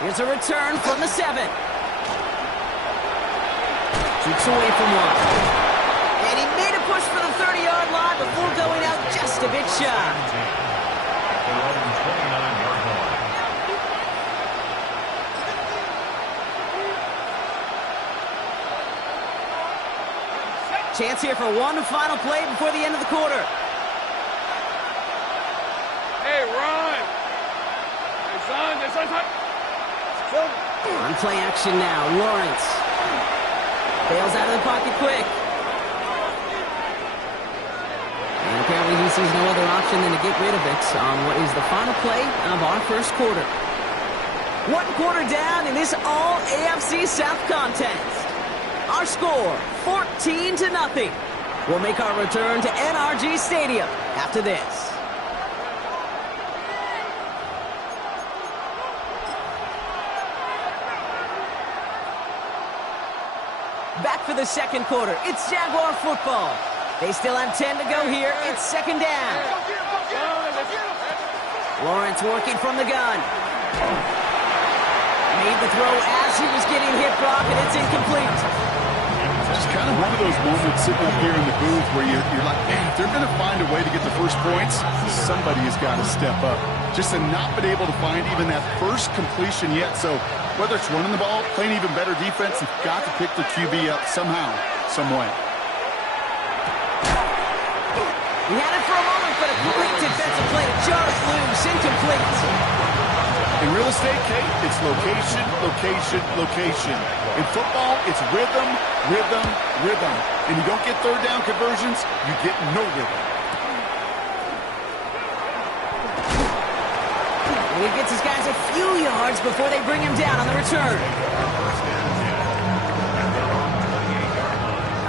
Here's a return from the 7. Keeps away from one. And he made a push for the 30-yard line before going out just a bit shy. Chance here for one final play before the end of the quarter. Hey, run! Hey, son. On play action now, Lawrence. Bails out of the pocket quick. And apparently he sees no other option than to get rid of it on what is the final play of our first quarter. 1 quarter down in this all-AFC South contest. Our score, 14-0. We'll make our return to NRG Stadium after this. Back for the second quarter. It's Jaguar football. They still have 10 to go here. It's second down. Lawrence working from the gun. Made the throw as he was getting hit, Brock, and it's incomplete. Just kind of one of those moments sitting up here in the booth where you're like, man, if they're going to find a way to get the first points, somebody has got to step up. Just to not been able to find even that first completion yet. So whether it's running the ball, playing even better defense, you've got to pick the QB up somehow, some way. He had it for a moment, but a quick defensive play to just loose, incomplete. In real estate, Kate, it's location, location, location. In football, it's rhythm, rhythm, rhythm. And you don't get third down conversions, you get no rhythm. And he gets his guys a few yards before they bring him down on the return.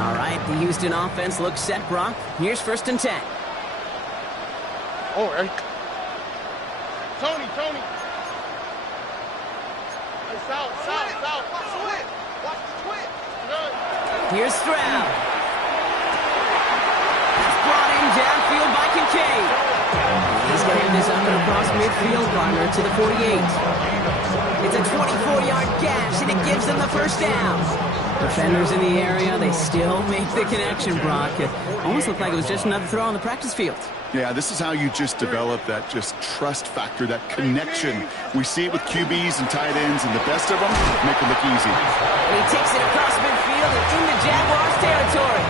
All right, the Houston offense looks set, Brock. Here's 1st and 10. Oh, Eric. Tony. South. Switch. Watch the switch. Here's Stroud. That's brought in downfield by Kincaid. He's getting this up and across midfield, Barner, to the 48. It's a 24-yard gash, and it gives them the first down. Defenders in the area, they still make the connection, Brock. It almost looked like it was just another throw on the practice field. Yeah, this is how you just develop that just trust factor, that connection. We see it with QBs and tight ends, and the best of them make it look easy. And he takes it across midfield and into Jaguars territory.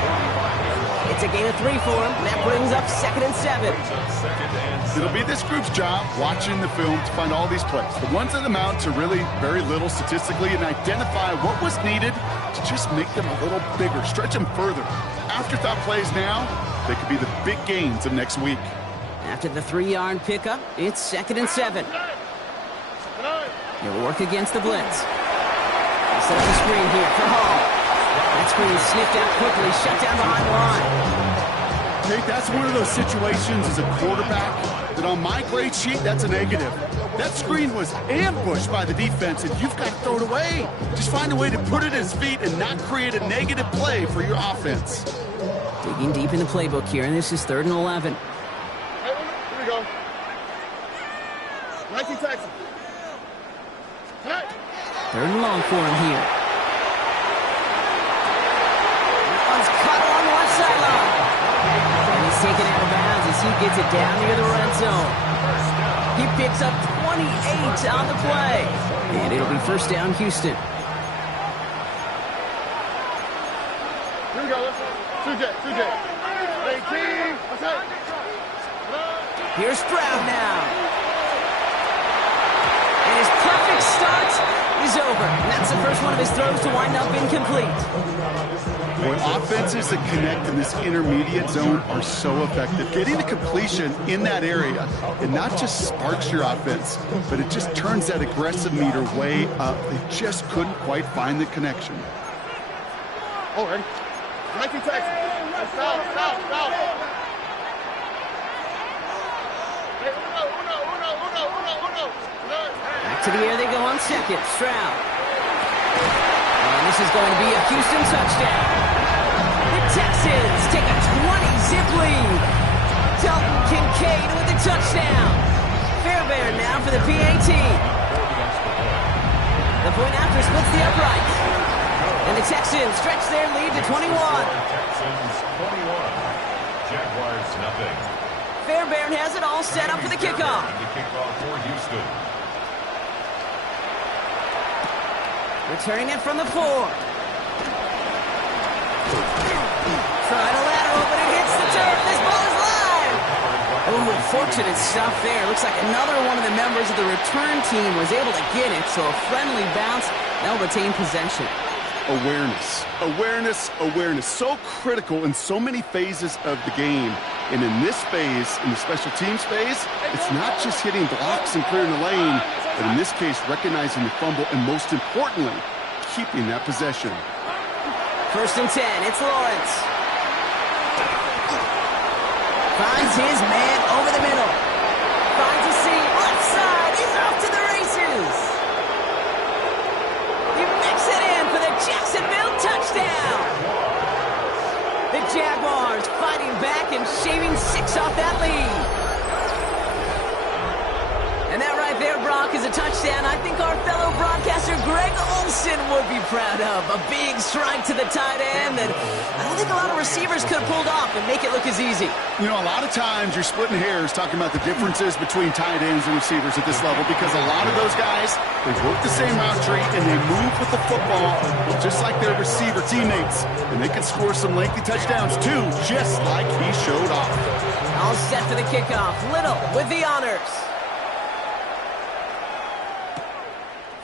It's a gain of 3 for him, and that brings up 2nd and 7. It'll be this group's job, watching the film, to find all these plays. The ones that amount to really very little statistically, and identify what was needed to just make them a little bigger, stretch them further. Afterthought plays now, they could be the big gains of next week. After the 3-yard pickup, it's 2nd and 7. He'll work against the blitz. He'll set up a screen here for Hall. That screen is sniffed out quickly, shut down behind the line. Nate, that's one of those situations as a quarterback that on my grade sheet, that's a negative. That screen was ambushed by the defense, and you've got to throw it away. Just find a way to put it at his feet and not create a negative play for your offense. Digging deep in the playbook here, and this is 3rd and 11. Here we go. 19 Texans. 3rd and long for him here. That one's cut along the left sideline. And he's taken out of bounds as he gets it down near the red zone. He picks up 28 on the play. And it'll be 1st down, Houston. Here we go. 2J. 18. Here's Stroud now. And his perfect start is over. And that's the first one of his throws to wind up incomplete. Boy, offenses that connect in this intermediate zone are so effective. Getting the completion in that area, it not just sparks your offense, but it just turns that aggressive meter way up. They just couldn't quite find the connection. Oh, ready? 19 Texans. South. Hey, uno. Back to the air they go on 2nd. Stroud. And this is going to be a Houston touchdown. The Texans take a 20-zip lead. Dalton Kincaid with the touchdown. Fairbairn now for the PAT. after splits the uprights. And the Texans stretch their lead to 21. Texans 21. Jaguars nothing. Fairbairn has it all set up for the kickoff. The kickoff for Houston. Returning it from the 4. Trying to lateral, but it hits the turf. This ball is live. Oh, fortunate stuff there. Looks like another one of the members of the return team was able to get it, so a friendly bounce. They'll retain possession. Awareness, awareness, awareness. So critical in so many phases of the game. And in this phase, in the special teams phase, it's not just hitting blocks and clearing the lane, but in this case, recognizing the fumble and most importantly, keeping that possession. 1st and 10, it's Lawrence. Finds his man over the middle. Finds a seam, left side, he's off to the races. He mix it in for the Jacksonville touchdown. The Jaguars fighting back and shaving 6 off that lead. And that right there, Brock, is a touchdown I think our fellow broadcaster Greg Olsen would be proud of. A big strike to the tight end that I don't think a lot of receivers could have pulled off and make it look as easy. You know, a lot of times you're splitting hairs talking about the differences between tight ends and receivers at this level because a lot of those guys, they work the same route tree and they move with the football just like their receiver teammates. And they can score some lengthy touchdowns too, just like he showed off. All set for the kickoff. Little with the honors.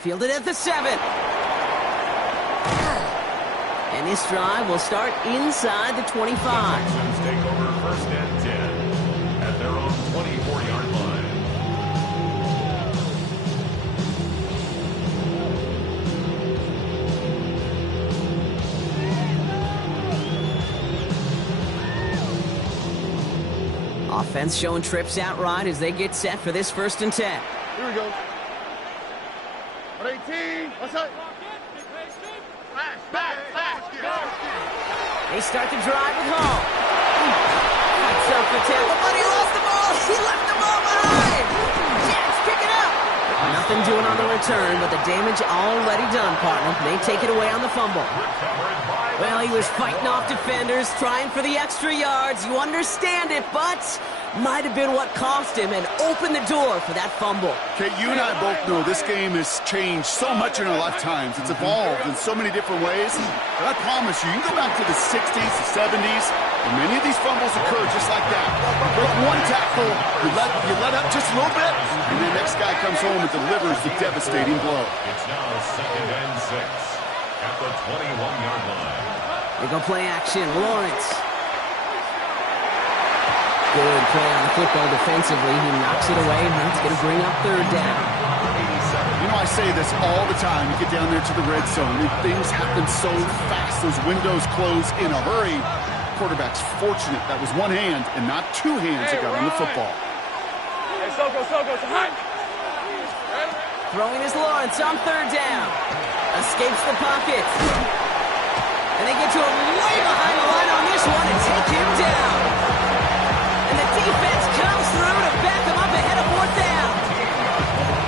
Fielded at the 7. And this drive will start inside the 25. Texans take over 1st and 10 at their own 24-yard line. Offense showing trips out right as they get set for this 1st and 10. Here we go. 18. What's up? Back. They start the drive with Hall. Fights up for tackle, but he lost the ball. He left the ball behind. Jags pick it up. Nothing doing on the return, but the damage already done, partner. They take it away on the fumble. Well, he was fighting off defenders, trying for the extra yards. You understand it, but might have been what cost him and opened the door for that fumble. Okay, you and I both know this game has changed so much in our lifetimes. It's evolved in so many different ways. But I promise you, you can go back to the 60s, the 70s, and many of these fumbles occur just like that. You break one tackle, you let up just a little bit, and the next guy comes home and delivers the devastating blow. It's now 2nd and 6 at the 21-yard line. They go play action. Lawrence. Good play on the football defensively. He knocks it away, and that's going to bring up 3rd down. You know, I say this all the time. You get down there to the red zone, and things happen so fast. Those windows close in a hurry. Quarterback's fortunate that was one hand and not 2 hands that got on the football. Hey, Soko. Throwing is Lawrence on 3rd down. Escapes the pocket. And they get to him way behind the line on this one and take him down. And the defense comes through to back him up ahead of 4th down.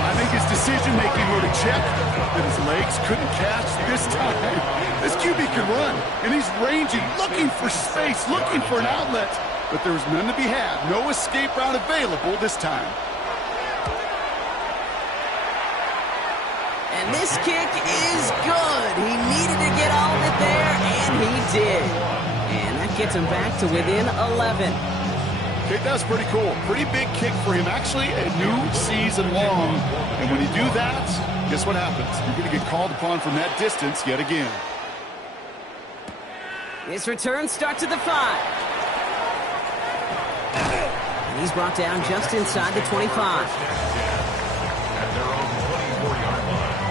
I think his decision-making wrote a check that his legs couldn't catch this time. This QB can run, and he's ranging, looking for space, looking for an outlet. But there was none to be had. No escape route available this time. And this kick is good. He needed to get all of it there, and he did. And that gets him back to within 11. Okay, that's pretty cool. Pretty big kick for him. Actually, a new season long. And when you do that, guess what happens? You're going to get called upon from that distance yet again. His return starts at the 5. And he's brought down just inside the 25. At their own 24-yard line.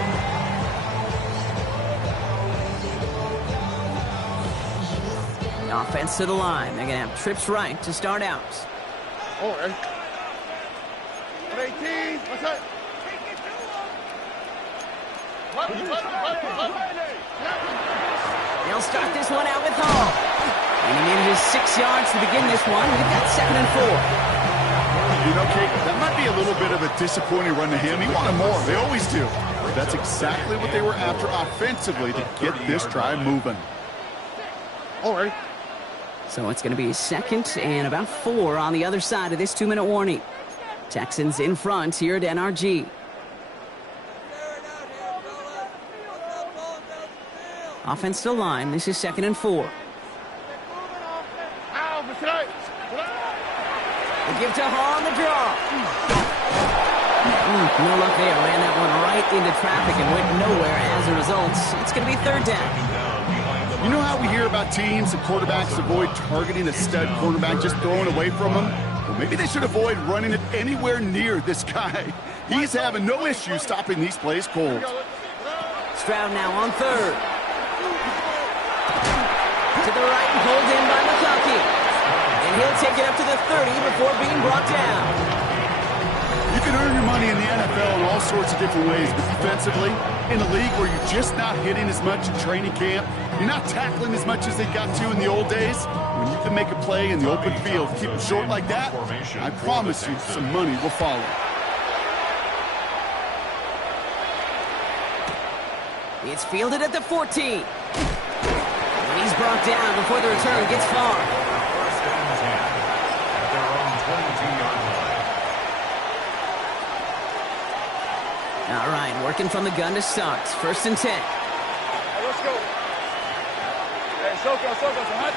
The offense to the line. They're going to have trips right to start out. Oh, ready? 18. What's up? They'll start this one out with Hall. And he needed his 6 yards to begin this one. We've got 2nd and 4. You know, Kate, that might be a little bit of a disappointing run to him. He wanted more. They always do. That's exactly what they were after offensively to get this drive moving. All right. So it's going to be 2nd and about 4 on the other side of this 2-minute warning. Texans in front here at NRG. Offensive line. This is 2nd and 4. They give to Hall on the draw. No luck there. Ran that one right into traffic and went nowhere as a result. It's going to be 3rd down. You know how we hear about teams and quarterbacks avoid targeting a stud quarterback, just throwing away from him? Well, maybe they should avoid running it anywhere near this guy. He's having no issue stopping these plays cold. Stroud now on 3rd. To the right and pulled in by McConkey. And he'll take it up to the 30 before being brought down. You can earn your money in the NFL in all sorts of different ways, but defensively, in a league where you're just not hitting as much in training camp, you're not tackling as much as they got to in the old days, when you can make a play in the open field, keep it short like that, I promise you some money will follow. It's fielded at the 14. And he's brought down before the return gets far. 1st and 10 at their own 22-yard line. All right, working from the gun to start. 1st and 10. Hey, let's go. Hey, Soko, hot.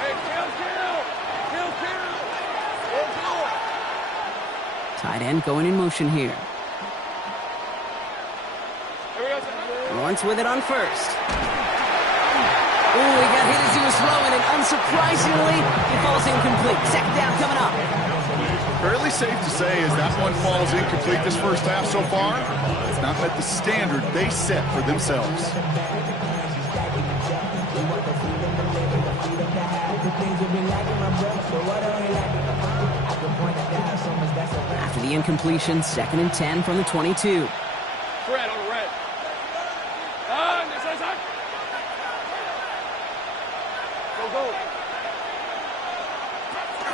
Hey, kill. Tight end going in motion here. Lawrence with it on 1st. Ooh, he got hit as he was throwing, and unsurprisingly, he falls incomplete. 2nd down coming up. Fairly safe to say as that one falls incomplete this first half so far, it's not met the standard they set for themselves. After the incompletion, 2nd and 10 from the 22. Red on the red. Go.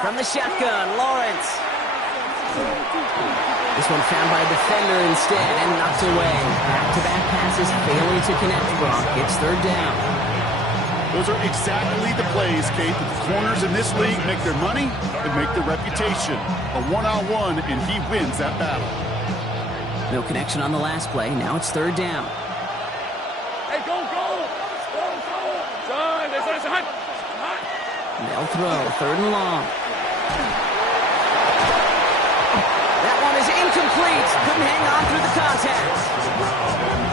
From the shotgun, Lawrence. This one found by a defender instead and knocked away. Back-to-back passes failing to connect. Brock gets 3rd down. Those are exactly the plays, Kate, that the corners in this league make their money and make their reputation. A one-on-one, and he wins that battle. No connection on the last play. Now it's 3rd down. Hey, go. Son, it's hot. They'll throw. 3rd and long. That one is incomplete. Couldn't hang on through the contact.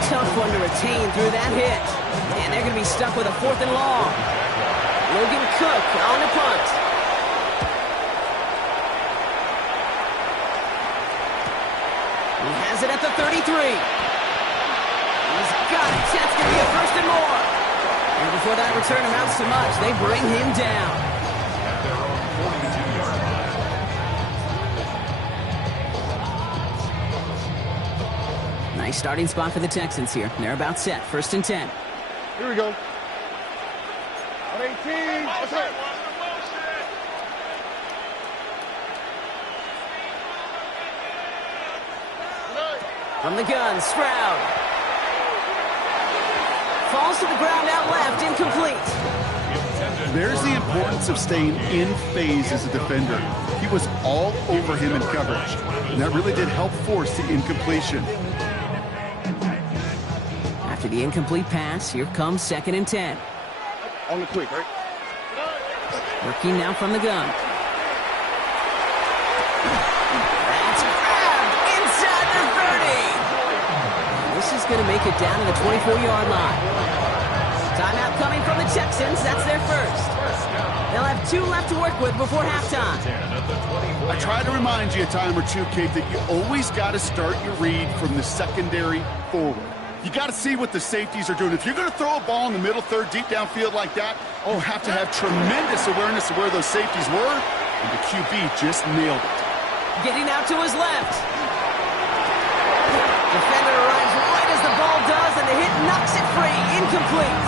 Tough one to retain through that hit. And they're going to be stuck with a 4th and long. Logan Cook on the punt. He has it at the 33. He's got it. That's going to be a 1st and more. And before that return amounts to much, they bring him down. At their own 42-yard line. Nice starting spot for the Texans here. They're about set. 1st and 10. Here we go. 118. From the gun, Stroud. Falls to the ground out left, incomplete. There's the importance of staying in phase as a defender. He was all over him in coverage, and that really did help force the incompletion. After the incomplete pass, here comes 2nd and 10. On the quick, right? Working now from the gun. That's grabbed inside the 30. This is going to make it down to the 24-yard line. Timeout coming from the Texans. That's their 1st. They'll have 2 left to work with before halftime. I try to remind you a time or two, Kate, that you always got to start your read from the secondary forward. You got to see what the safeties are doing. If you're going to throw a ball in the middle third, deep downfield like that, have to have tremendous awareness of where those safeties were, and the QB just nailed it. Getting out to his left. Defender arrives right as the ball does, and the hit knocks it free. Incomplete.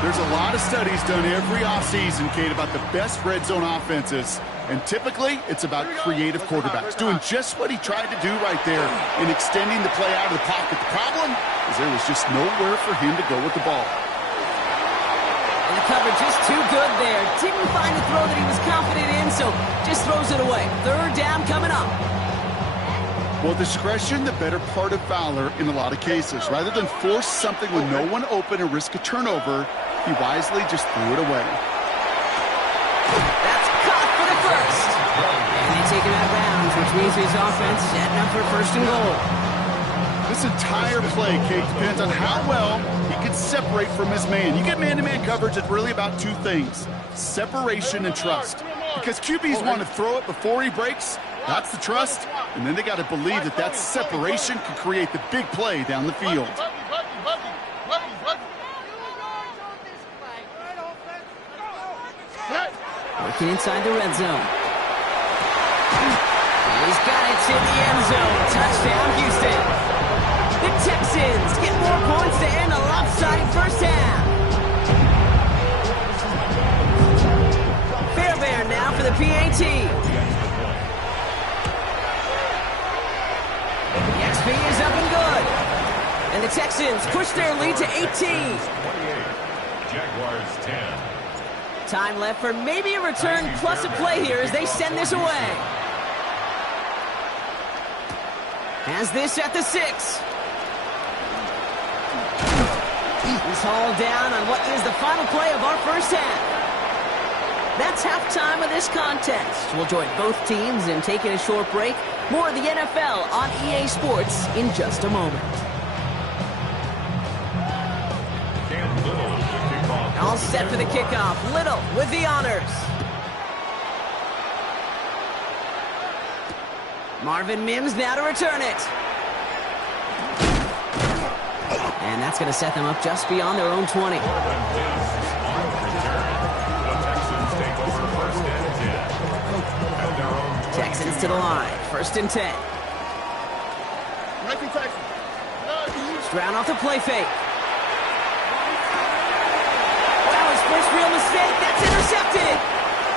There's a lot of studies done every offseason, Kate, about the best red zone offenses. And typically, it's about creative quarterbacks doing just what he tried to do right there in extending the play out of the pocket. The problem is there was just nowhere for him to go with the ball. And the coverage is too good there. Didn't find a throw that he was confident in, so just throws it away. Third down coming up. Well, discretion, the better part of valor in a lot of cases. Rather than force something with no one open and risk a turnover, he wisely just threw it away. That's caught for the first. And they take him out of bounds, which means his offense setting up for first and goal. This entire play, Kate, depends on how well he can separate from his man. You get man-to-man coverage, it's really about two things: separation and trust. Because QBs want to throw it before he breaks. That's the trust. And then they got to believe that that separation can create the big play down the field. Working inside the red zone. He's got it in the end zone. Touchdown, Houston. The Texans get more points to end a lopsided first half. Fairbairn now for the PAT. The XP is up and good. And the Texans push their lead to 18. 28. Jaguars 10. Time left for maybe a return plus a play here as they send this away. Has this at the 6. He's hauled down on what is the final play of our first half. That's halftime of this contest. We'll join both teams in taking a short break. More of the NFL on EA Sports in just a moment. All set for the kickoff. Little with the honors. Marvin Mims now to return it. And that's going to set them up just beyond their own 20. Texans to the line. First and 10. Stroud off the play fake. First real mistake, that's intercepted.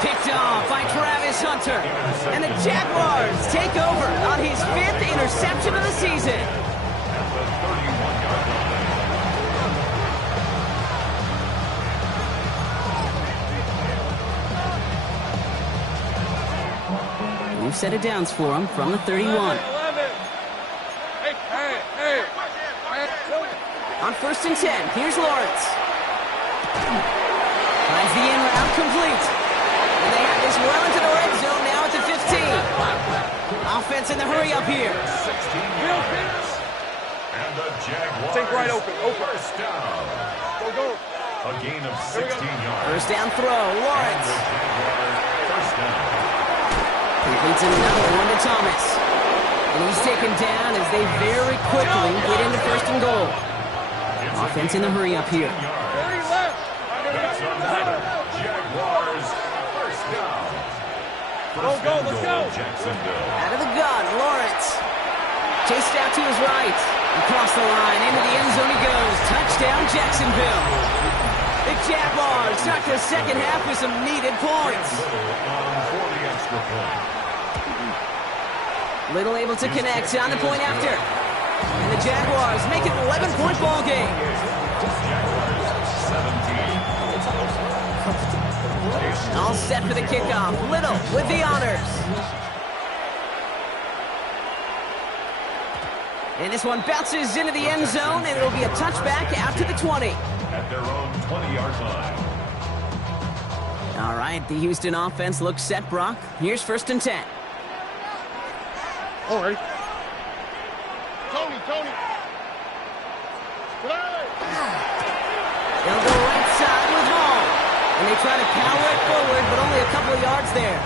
Picked off by Travis Hunter. And the Jaguars take over on his 5th interception of the season. New set of downs for him from the 31. On first and 10, here's Lawrence. Finds the in route complete. And they have this well into the red zone now at the 15. Offense in the hurry up here. 16 yards. And the Jaguars. Take right open. First down. Go. A gain of 16 yards. First down throw. Lawrence. First down. Completes another one to Thomas. And he's taken down as they very quickly get into first and goal. Offense in the hurry up here. That's another Jaguars first down. Go, let's go. Jacksonville. Out of the gun, Lawrence. Chased out to his right. Across the line, into the end zone he goes. Touchdown, Jacksonville. The Jaguars start the second half with some needed points. For the extra point. Little able to connect on the point after. And the Jaguars make it an 11-point ball game. All set for the kickoff. Little with the honors. And this one bounces into the end zone, and it'll be a touchback out to the 20. At their own 20-yard line. All right, the Houston offense looks set, Brock. Here's first and 10. All right. Tony. They'll go right side with Hall. And they try to power it forward, but only a couple of yards there.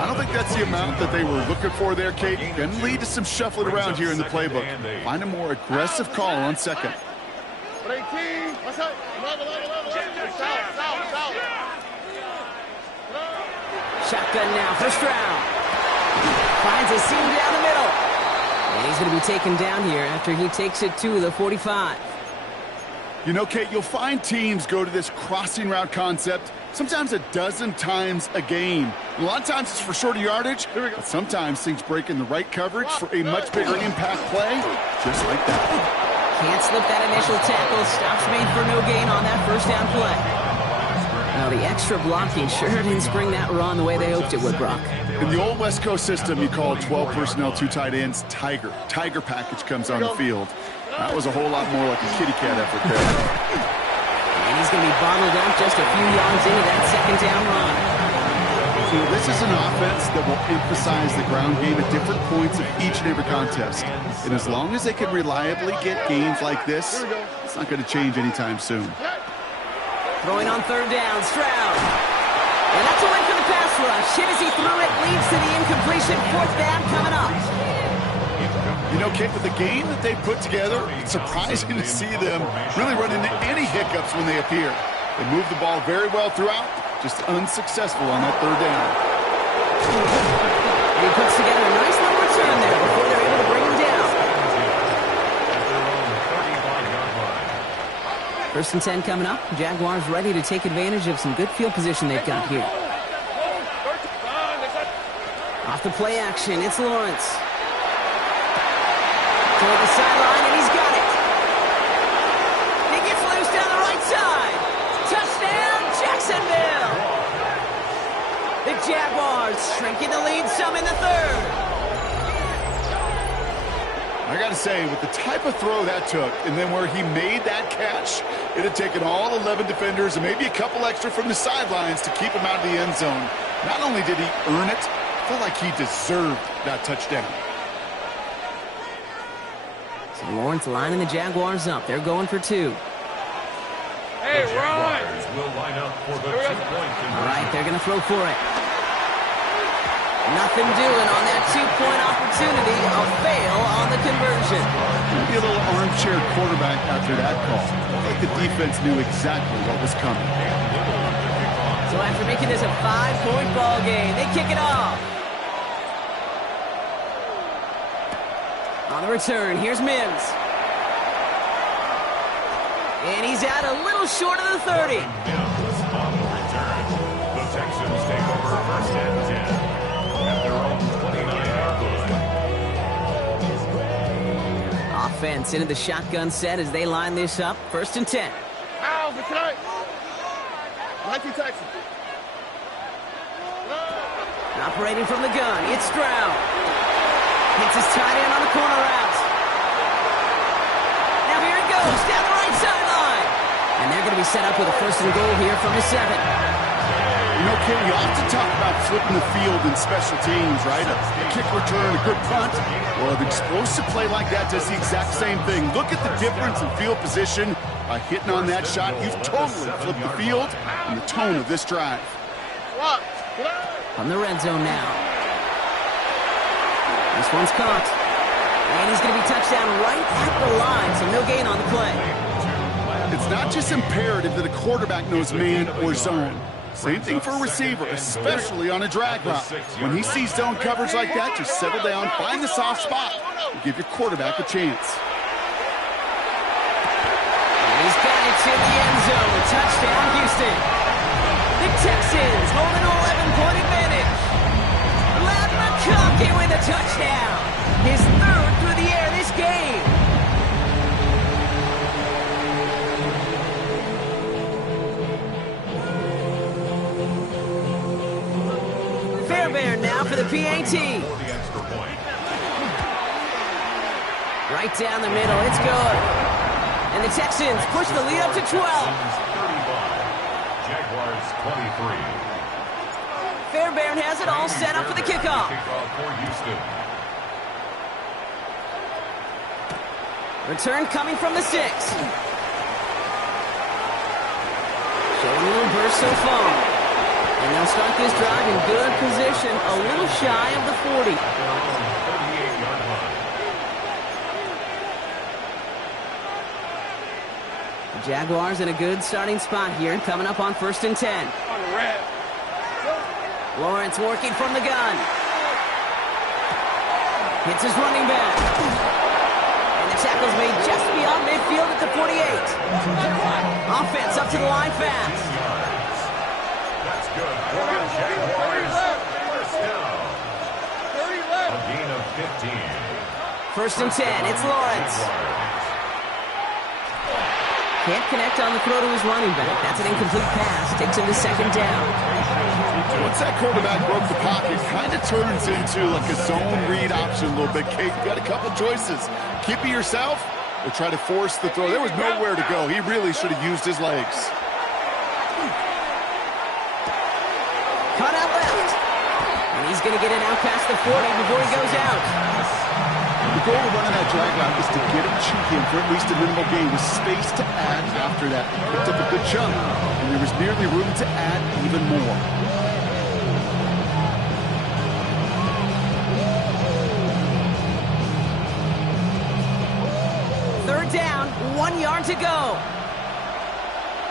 I don't think that's the amount that they were looking for there, Kate. Going to lead to some shuffling around here in the playbook. Find a more aggressive call on second. 18. What's up? Shotgun now for Stroud. Finds a seam down the middle. And he's going to be taken down here after he takes it to the 45. You know, Kate, you'll find teams go to this crossing route concept sometimes a dozen times a game. A lot of times it's for shorter yardage, but sometimes things break in the right coverage for a much bigger impact play, just like that. Can't slip that initial tackle. Stops made for no gain on that first down play. Now, the extra blocking sure didn't spring that run the way they hoped it would, Brock. In the old West Coast system, you call 12 personnel, 2 tight ends, Tiger. Tiger package comes on the field. That was a whole lot more like a kitty cat effort there. And he's going to be bottled up just a few yards into that second down run. So this is an offense that will emphasize the ground game at different points of each and every contest. And as long as they can reliably get gains like this, it's not going to change anytime soon. Throwing on third down, Stroud. And that's a win for the pass rush. Hit as he threw it, leads to the incompletion. Fourth down coming up. You know, Kate, with the game that they put together, it's surprising to see them really run into any hiccups when they appear. They move the ball very well throughout, just unsuccessful on that third down. And he puts together a nice little return there before they're able to bring him down. First and 10 coming up. Jaguars ready to take advantage of some good field position they've got here. Off the play action, it's Lawrence. Toward the sideline, and he's got it. He gets loose down the right side. Touchdown, Jacksonville. The Jaguars shrinking the lead some in the third. I got to say, with the type of throw that took, and then where he made that catch, it had taken all 11 defenders and maybe a couple extra from the sidelines to keep him out of the end zone. Not only did he earn it, I felt like he deserved that touchdown. So Lawrence lining the Jaguars up. They're going for 2. Hey, Ron! Will line up for the 2-point conversion. All right, they're going to throw for it. Nothing doing on that 2-point opportunity. A fail on the conversion. Maybe a little armchair quarterback after that call. I think the defense knew exactly what was coming. So after making this a 5-point ball game, they kick it off. On the return, here's Mims. And he's out a little short of the 30. Mims on the return. The Texans take over first and 10 at their own 29-yard line. Offense into the shotgun set as they line this up. First and 10. Ow, the tonight. 19 Texans. Operating from the gun, it's Stroud. Hits his tight end on the corner route. Now here it goes, down the right sideline. And they're going to be set up with a first and goal here from the 7. You know, Ken, you often talk about flipping the field in special teams, right? A kick return, a good punt. Well, an explosive play like that does the exact same thing. Look at the difference in field position. By hitting on that shot, you've totally flipped the field and the tone of this drive. On the red zone now. This one's caught. And he's going to be touchdown right at the line, so no gain on the play. It's not just imperative that a quarterback knows man or zone. Same thing for a receiver, especially on a drag route. When he sees zone coverage like that, just settle down, find the soft spot, and give your quarterback a chance. And he's got it to the end zone. Touchdown, Houston. The Texans hold an 11-point advantage. Ladd McConkey with a touchdown. His third through the air this game. Fairbairn now for the PAT. Right down the middle, it's good. And the Texans push the lead up to 12. Jaguars 23. Fairbairn has it all set up for the kickoff. For Houston. Return coming from the 6. Showing a little burst so far. And they'll start this drive in good position, a little shy of the 40. 38-yard line. The Jaguars in a good starting spot here, coming up on first and 10. On the red. Lawrence working from the gun. Hits his running back. And The tackle's made just beyond midfield at the 48. Offense up to the line fast. That's good for the Jaguars. First down. A gain of 15. First and 10. It's Lawrence. Can't connect on the throw to his running back. That's an incomplete pass. Takes him to second down. Once that quarterback broke the pocket, kind of turns into like a zone read option a little bit. Kate, you got a couple choices. Keep it yourself or try to force the throw. There was nowhere to go. He really should have used his legs. Cut out left. And he's going to get it out past the 40 before he goes out. The goal of running that drag route is to get him cheeky for at least a minimal gain with space to add after that. Picked up a good chunk, and there was nearly room to add even more. Third down, 1 yard to go.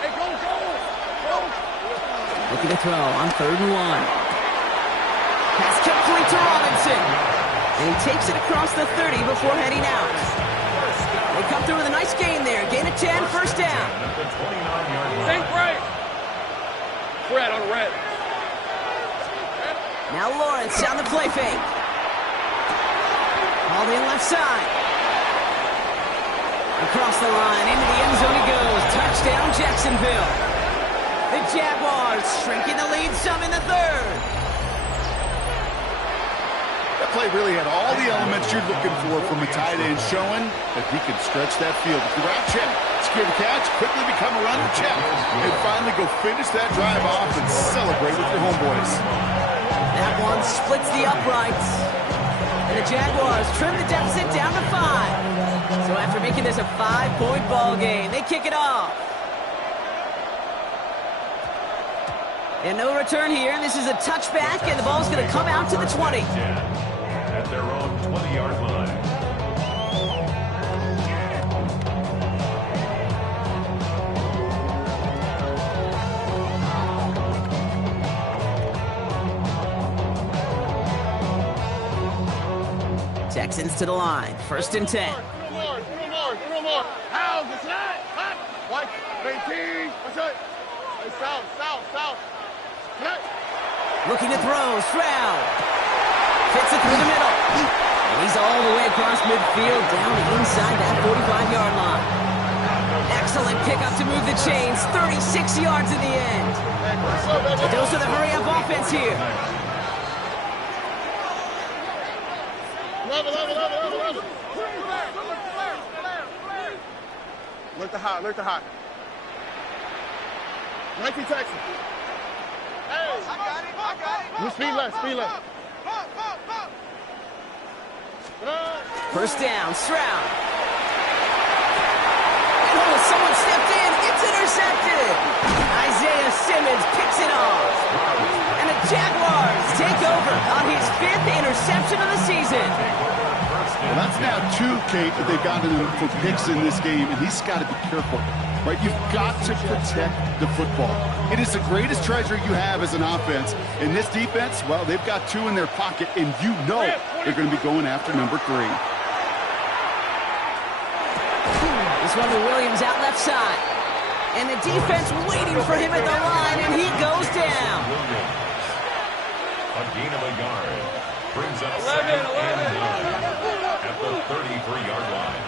Hey, go. Looking to throw on 3rd and 1. Pass complete to Robinson. And he takes it across the 30 before heading out. They come through with a nice gain there. Gain of 10, first down. Think right. Fred on the red. Now Lawrence down the play fake. All in left side. Across the line, into the end zone he goes. Touchdown, Jacksonville. The Jaguars shrinking the lead some in the 3rd. That play really had all the elements you're looking for from a tight end, showing that he can stretch that field. If you're out, check. Secure the catch, quickly become a runner, check. And finally go finish that drive off and celebrate with your homeboys. That one splits the uprights. And the Jaguars trim the deficit down to 5. So after making this a 5-point ball game, they kick it off. And no return here. This is a touchback, and the ball's going to come out to the 20. At their own 20-yard line. Texans to the line. First and 10. A little more. House, it's not. Hot. White, 18. What's that? Hey, south. Hey. Looking to throw. Stroud. Fits it through the middle. And he's all the way across midfield down inside that 45-yard line. Excellent pickup to move the chains. 36 yards in the end. A dose of the hurry-up offense here. Love it. Look the hot. 19 Texans. Hey. I got it. You speed left. First down, Stroud. Oh, someone stepped in. It's intercepted. Isaiah Simmons picks it off. And the Jaguars take over on his 5th interception of the season. Well, that's now 2, Kate, that they've gotten him for picks in this game, and he's got to be careful. Right? You've got to protect the football. It is the greatest treasure you have as an offense. In this defense, well, they've got 2 in their pocket, and you know they're going to be going after number 3. This one to Williams out left side. And the defense waiting for him at the line, and he goes down. A gain of a yard. Brings up 2nd and 9 at the 33-yard line.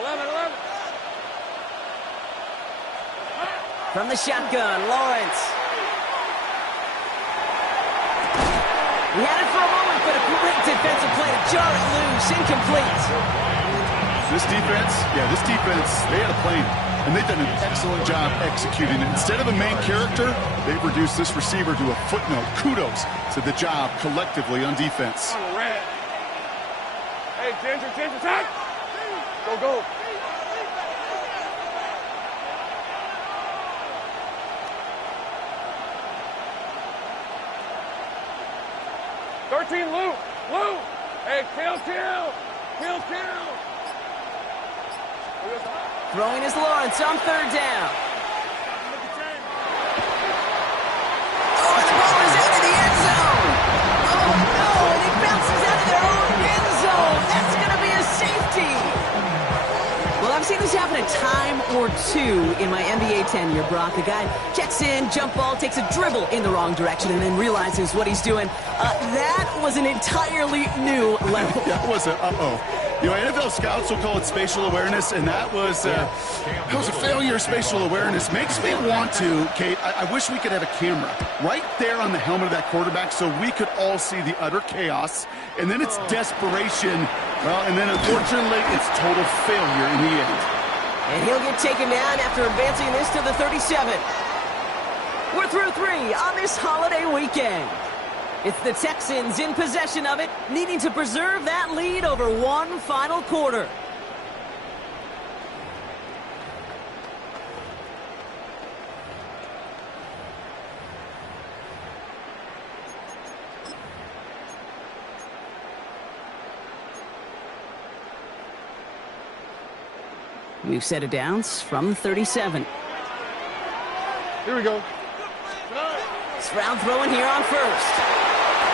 11. From the shotgun, Lawrence. He had it for a moment, but a great defensive play to jar it loose. Incomplete. This defense, they had a plan, and they've done an excellent job executing it. Instead of a main character, they've reduced this receiver to a footnote. Kudos to the job collectively on defense. On the red. Hey, Ginger, attack! Go. 13, Lou. Hey, kill. Throwing is Lawrence on 3rd down. Oh, and the ball is out of the end zone. Oh, no, and it bounces out of their own or two in my NBA tenure, Brock. A guy checks in, jump ball, takes a dribble in the wrong direction, and then realizes what he's doing. That was an entirely new level. Yeah, it was a uh-oh. You know, NFL scouts will call it spatial awareness, and that was a failure of spatial awareness. Makes me want to, Kate, I wish we could have a camera right there on the helmet of that quarterback so we could all see the utter chaos. And then it's desperation. Well, and then unfortunately, it's total failure in the end. And he'll get taken down after advancing this to the 37. We're through 3 on this holiday weekend. It's the Texans in possession of it, needing to preserve that lead over one final quarter. We've set it down from 37. Here we go. Stroud throwing here on first.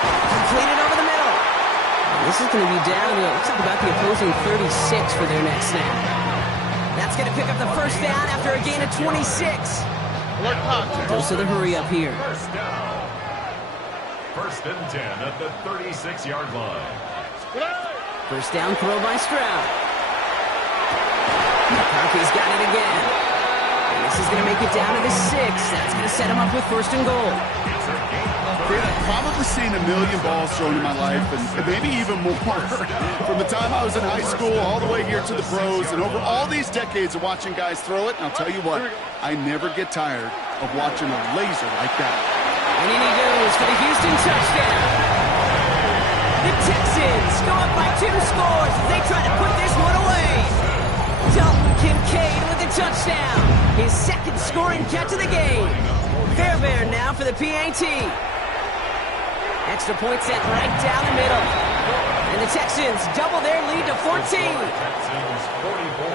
Completed over the middle. This is going to be down to, looks like about the opposing 36 for their next snap. That's going to pick up the first down after a gain of 26. Goes to the hurry up here. First down. First and 10 at the 36-yard line. First down throw by Stroud. McCarthy's got it again. And this is going to make it down to the 6. That's going to set him up with first and goal. I've probably seen a million balls thrown in my life, and maybe even more. From the time I was in high school all the way here to the pros, and over all these decades of watching guys throw it, and I'll tell you what, I never get tired of watching a laser like that. And in he goes for the Houston touchdown. The Texans go up by 2 scores as they try to put this one away. Dalton Kincaid with the touchdown. His second scoring catch of the game. Fairbairn now for the PAT. Extra point set right down the middle. And the Texans double their lead to 14. Texans 44,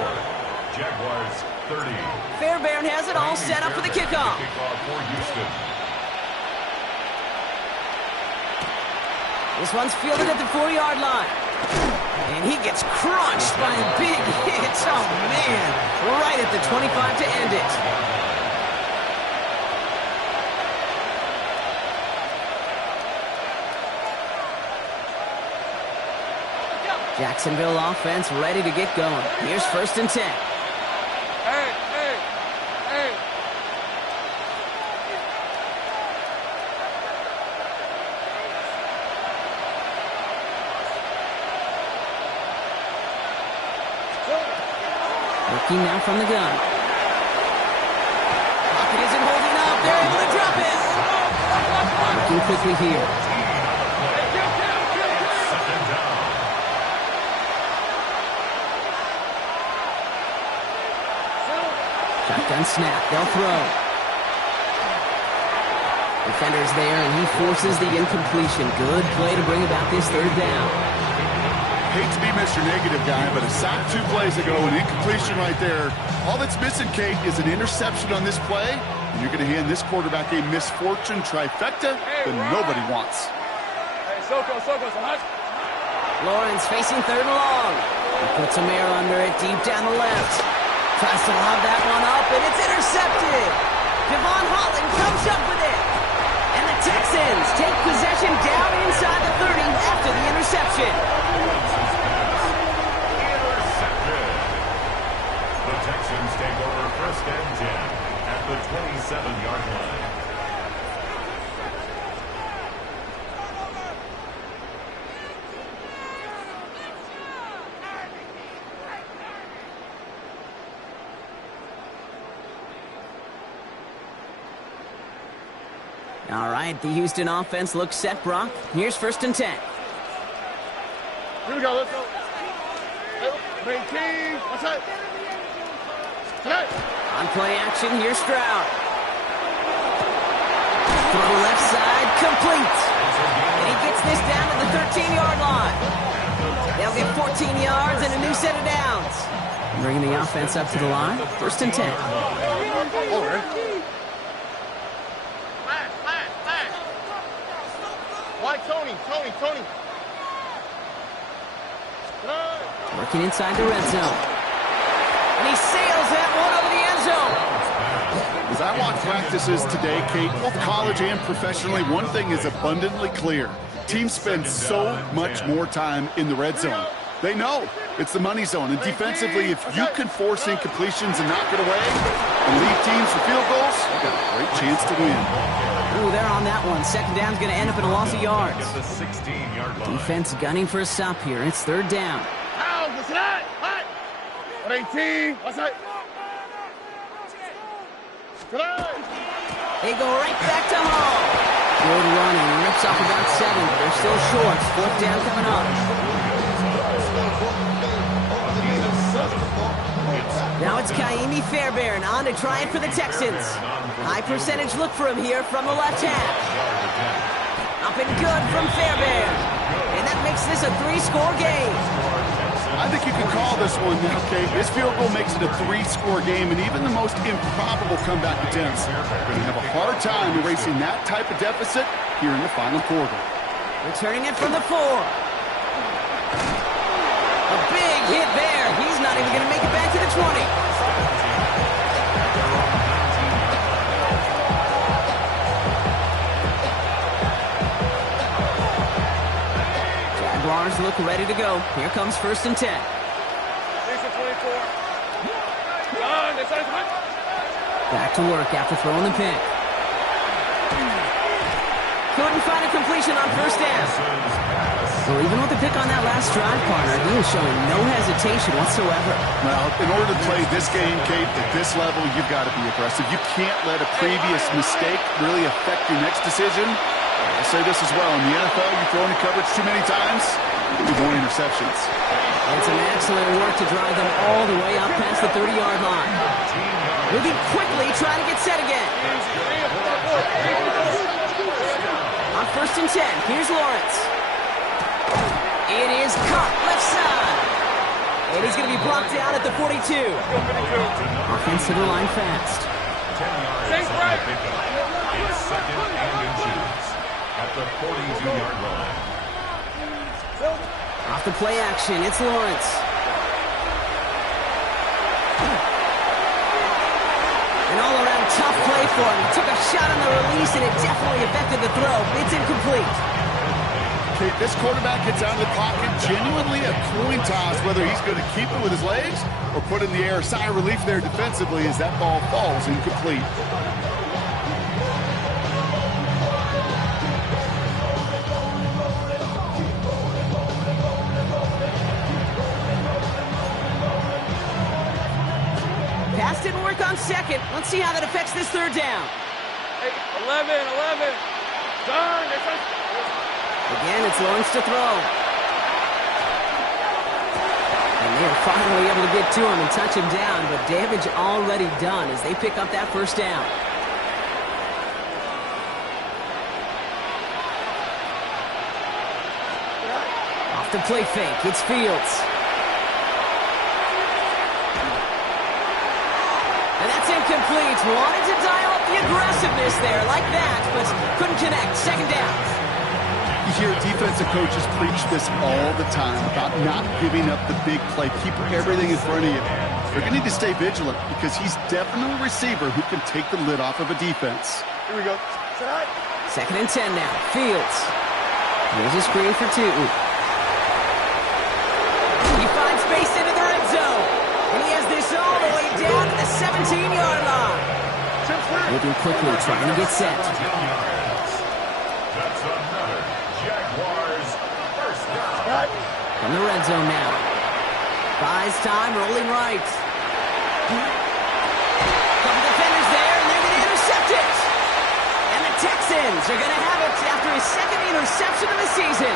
Jaguars 30. Fairbairn has it all set up for the kickoff. Kickoff for Houston. This one's fielded at the 4-yard line. And he gets crunched by a big hit. Oh, man. Right at the 25 to end it. Jacksonville offense ready to get going. Here's first and 10. Hey. Working now from the gun. Pocket isn't holding up. They're able to drop it. Working quickly here. Shotgun snap. They'll throw. Defender's there, and he forces the incompletion. Good play to bring about this third down. Hate to be Mr. Negative guy, but a sack 2 plays ago, an incompletion right there. All that's missing, Kate, is an interception on this play. And you're going to hand this quarterback a misfortune trifecta that nobody wants. Hey, Soko, Lawrence facing third and long. He puts some air under it deep down the left. Tries to lob that one up, and it's intercepted. Devon Holland comes up with it. And the Texans take possession down inside the 30 after the interception. The Texans take over first and 10 at the 27-yard line. All right, the Houston offense looks set, Brock. Here's first and 10. Here we go, let's go. Hey, team, what's that? Hey. On play action, here's Stroud. Throw left side, complete. And he gets this down to the 13-yard line. They'll get 14 yards and a new set of downs. Bringing the offense up to the line, first and 10. Why Tony? Working inside the red zone. And he sails that one over the As I watch practices today, Kate, both college and professionally, one thing is abundantly clear. Teams spend so much more time in the red zone. They know it's the money zone. And defensively, if you can force incompletions and knock it away and lead teams for field goals, you got a great chance to win. Ooh, they're on that one. Second down's going to end up in a loss of yards. At the 16-yard line. Defense gunning for a stop here. It's third down. How? What's that? What? 18. What's that? They go right back to Hall. Good running. Rips off about 7. They're still short. Fourth down coming up. Now it's Kaimi Fairbairn on to try it for the Texans. High percentage look for him here from the left half. Up and good from Fairbairn. And that makes this a 3-score game. I think you can call this one now, Kate. This field goal makes it a 3-score game, and even the most improbable comeback attempts are going to have a hard time erasing that type of deficit here in the final quarter. Returning it from the 4. A big hit there. He's not even going to make it back to the 20. Jaguars look ready to go. Here comes 1st and 10. Back to work after throwing the pick. Couldn't find a completion on 1st down. Well, even with the pick on that last drive, partner, he was showing no hesitation whatsoever. Well, in order to play this game, Kate, at this level, you've got to be aggressive. You can't let a previous mistake really affect your next decision. I'll say this as well. In the NFL, you throw into coverage too many times, you get more interceptions. And some excellent work to drive them all the way up past the 30-yard line. Moving quickly, trying to get set again. On 1st and 10, here's Lawrence. It is caught left side. And he's going to be blocked down at the 42. Offensive line fast. 10 yards on the pickup. It's 2nd and inches at the 42-yard line. Off the play action, it's Lawrence. An all-around tough play for him. He took a shot on the release, and it definitely affected the throw. It's incomplete. Okay, this quarterback gets out of the pocket, genuinely a coin toss, whether he's going to keep it with his legs or put it in the air. Sigh of relief there defensively as that ball falls incomplete. Pass didn't work on 2nd. Let's see how that affects this 3rd down. 11. Turn. Again, it's Lawrence to throw. And they're finally able to get to him and touch him down, but damage already done as they pick up that 1st down. Off the play fake, it's Fields. And that's incomplete. Wanted to dial up the aggressiveness there like that, but couldn't connect. 2nd down. You hear defensive coaches preach this all the time about not giving up the big play. Keep everything in front of you. They're going to need to stay vigilant because he's definitely a receiver who can take the lid off of a defense. Here we go. 2nd and 10 now. Fields. Here's a screen for 2. He finds space into the red zone. And he has this all the way down to the 17-yard line. Moving quickly, trying to get set. That's another Jaguars 1st down. From the red zone now. Buys time, rolling right. Couple defenders there, and they're going to intercept it. And the Texans are going to have it after his 2nd interception of the season.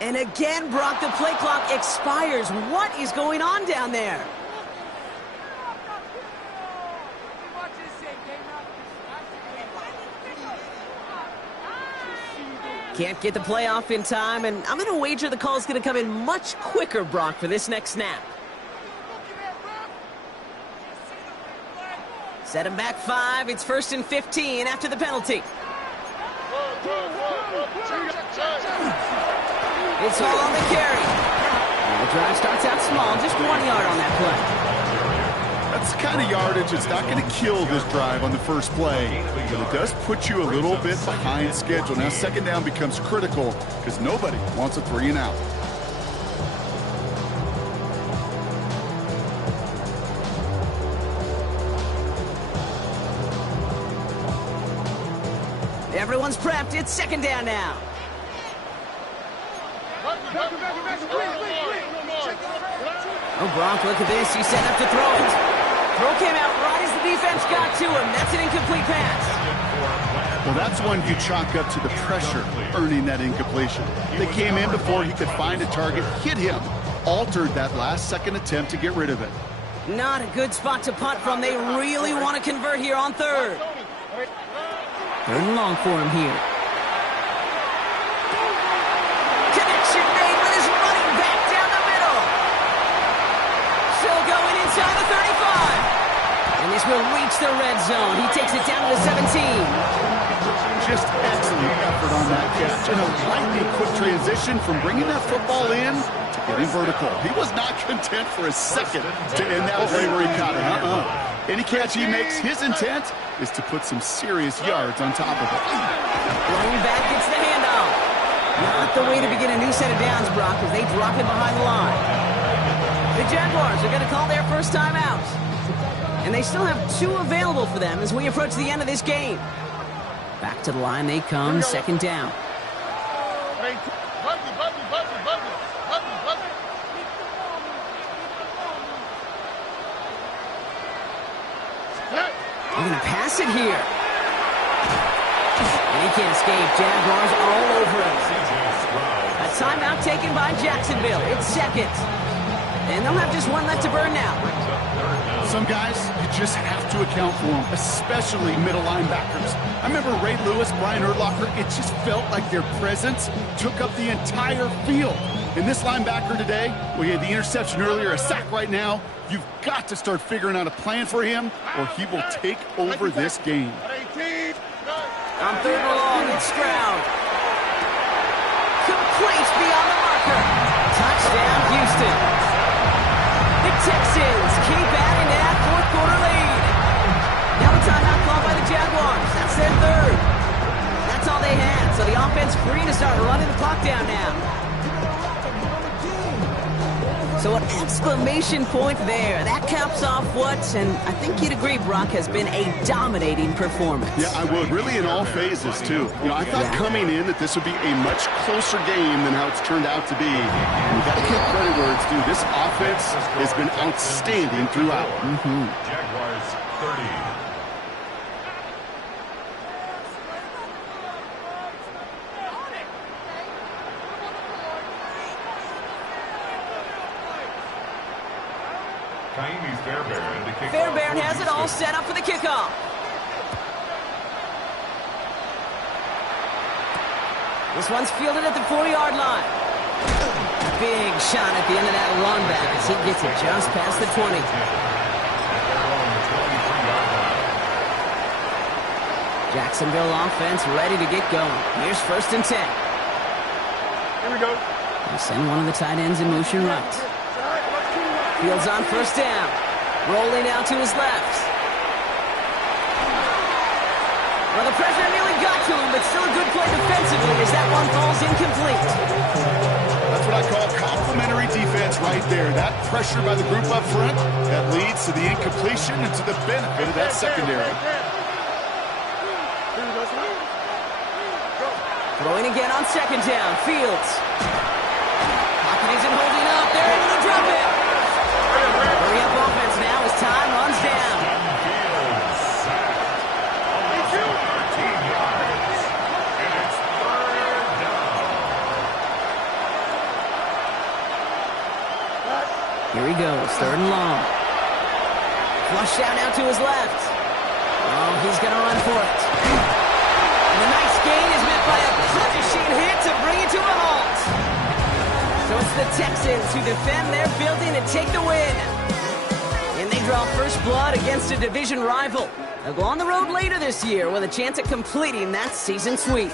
And again, Brock, the play clock expires. What is going on down there? Can't get the play off in time, and I'm going to wager the call is going to come in much quicker, Brock, for this next snap. Set him back 5. It's 1st and 15 after the penalty. It's all on the carry. The drive starts out small, just 1 yard on that play. That's the kind of yardage that's not going to kill this drive on the first play, but it does put you a little bit behind schedule. Now, 2nd down becomes critical because nobody wants a 3 and out. Everyone's prepped. It's 2nd down now. Oh, Brock, look at this. He's set up to throw it. Throw came out right as the defense got to him. That's an incomplete pass. Well, that's one you chalk up to the pressure earning that incompletion. They came in before he could find a target, hit him, altered that last-second attempt to get rid of it. Not a good spot to punt from. They really want to convert here on 3rd. 3rd and long for him here. Connection made with his running back down the middle. Still going inside the 35. And this will reach the red zone. He takes it down to the 17. Just excellent effort on that catch. And a lightning quick transition from bringing that football in to getting vertical. He was not content for a second to end that play where he caught it. Any catch he makes, his intent is to put some serious yards on top of it. Running back gets the handoff. Not the way to begin a new set of downs, Brock, as they drop it behind the line. The Jaguars are going to call their first time out. And they still have 2 available for them as we approach the end of this game. Back to the line they come, 2nd down. They're going to pass it here. And he can't escape. Jaguars all over him. A timeout taken by Jacksonville. It's 2nd. And they'll have just 1 left to burn now. Some guys, you just have to account for them, especially middle linebackers. I remember Ray Lewis, Brian Urlacher, it just felt like their presence took up the entire field. And this linebacker today, well, he had the interception earlier, a sack right now. You've got to start figuring out a plan for him, or he will take over this game. On 3rd and long, it's Stroud. Complete beyond the marker. Touchdown, Houston. The Texans keep adding to that 4th quarter lead. Now a timeout called by the Jaguars. That's their 3rd. That's all they had, so the offense free to start running the clock down now. So an exclamation point there. That caps off what, and I think you'd agree, Brock, has been a dominating performance. Yeah, I would. Really in all phases, too. You know, I thought coming in that this would be a much closer game than how it's turned out to be. And you got to give credit where it's due. This offense has been outstanding throughout. Jaguars 30. Fairbairn has it all set up for the kickoff. This one's fielded at the 40-yard line. Big shot at the end of that run back as he gets it just past the 20. Jacksonville offense ready to get going. Here's 1st and 10. Here we go. They send one of the tight ends in motion right. Fields on 1st down. Rolling out to his left. Well, the pressure nearly got to him, but still a good play defensively as that one falls incomplete. That's what I call complementary defense right there. That pressure by the group up front, that leads to the incompletion and to the benefit of that secondary. Throwing again on 2nd down. Fields. Pocket isn't holding up. They're able to drop it. Hurry up offense now as time runs down. Here he goes, 3rd and long. Flush out now to his left. Oh, he's going to run for it. And the nice gain is met by a punishing hit to bring it to a halt. So it's the Texans who defend their building and take the win. And they draw first blood against a division rival. They'll go on the road later this year with a chance at completing that season sweep.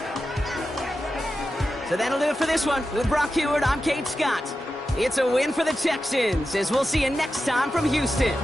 So that'll do it for this one. With Brock Heward, I'm Kate Scott. It's a win for the Texans, as we'll see you next time from Houston.